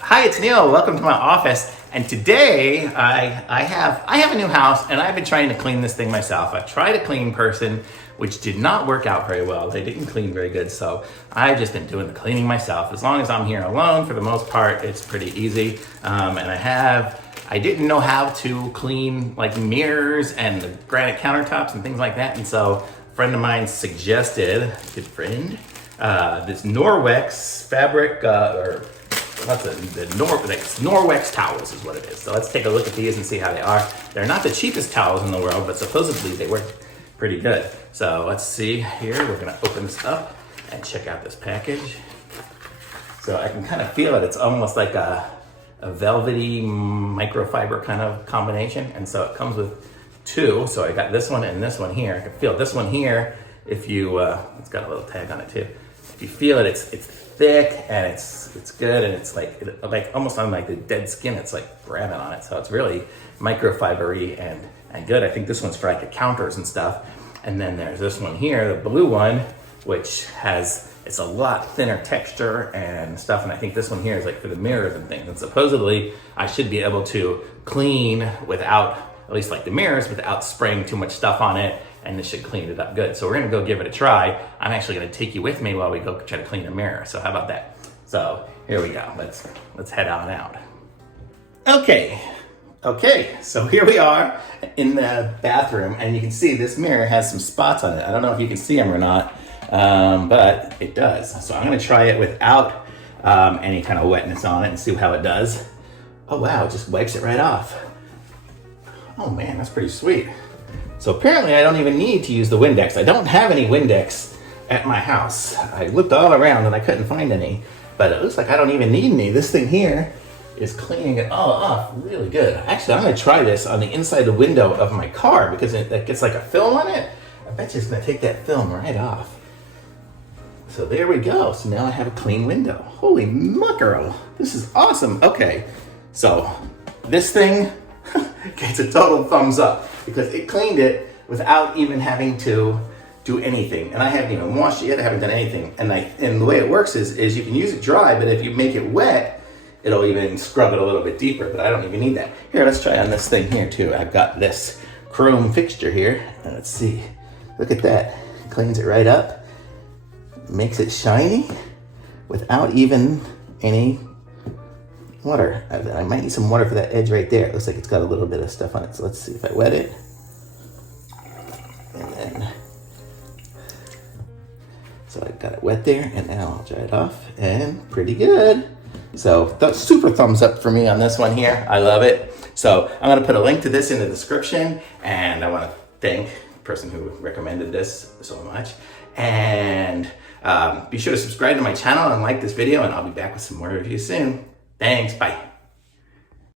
Hi, it's Neil. Welcome to my office. And today I have a new house, and I've been trying to clean this thing myself. I tried a clean person, which did not work out very well. They didn't clean very good, so I've just been doing the cleaning myself. As long as I'm here alone, for the most part, it's pretty easy. And I didn't know how to clean like mirrors and the granite countertops and things like that. And so a friend of mine suggested, good friend, this Norwex fabric, Norwex towels is what it is. So let's take a look at these and see how they are. They're not the cheapest towels in the world, but supposedly they work pretty good. So let's see here. We're gonna open this up and check out this package. So I can kind of feel it. It's almost like a velvety microfiber kind of combination. And so it comes with two. So I got this one and this one here. I can feel this one here. If you, it's got a little tag on it too. If you feel it, it's thick and it's good, and it's like almost on like the dead skin. It's like grabbing on it, so it's really microfibery and good. I think this one's for like the counters and stuff. And then there's this one here, the blue one, which it's a lot thinner texture and stuff. And I think this one here is like for the mirrors and things. And supposedly I should be able to clean without, at least like the mirrors, without spraying too much stuff on it. And this should clean it up good. So we're gonna go give it a try. I'm actually gonna take you with me while we go try to clean the mirror. So how about that? So here we go. Let's head on out. Okay, so here we are in the bathroom, and you can see this mirror has some spots on it. I don't know if you can see them or not, but it does. So I'm gonna try it without any kind of wetness on it and see how it does. Oh wow, it just wipes it right off. Oh man, that's pretty sweet. So apparently I don't even need to use the Windex. I don't have any Windex at my house. I looked all around and I couldn't find any, but it looks like I don't even need any. This thing here is cleaning it all off really good. Actually, I'm gonna try this on the inside the window of my car because it gets like a film on it. I bet you it's gonna take that film right off. So there we go. So now I have a clean window. Holy mackerel, this is awesome. Okay, so this thing gets a total thumbs up because it cleaned it without even having to do anything. And I haven't even washed it yet, I haven't done anything. And the way it works is you can use it dry, but if you make it wet, it'll even scrub it a little bit deeper, but I don't even need that. Here, let's try on this thing here too. I've got this chrome fixture here. Let's see, look at that. It cleans it right up, makes it shiny without even any water. I might need some water for that edge right there. It looks like it's got a little bit of stuff on it. So let's see if I wet it. And then, so I got it wet there, and now I'll dry it off, and pretty good. So super thumbs up for me on this one here. I love it. So I'm gonna put a link to this in the description, and I wanna thank the person who recommended this so much. And be sure to subscribe to my channel and like this video, and I'll be back with some more reviews soon. Thanks, bye.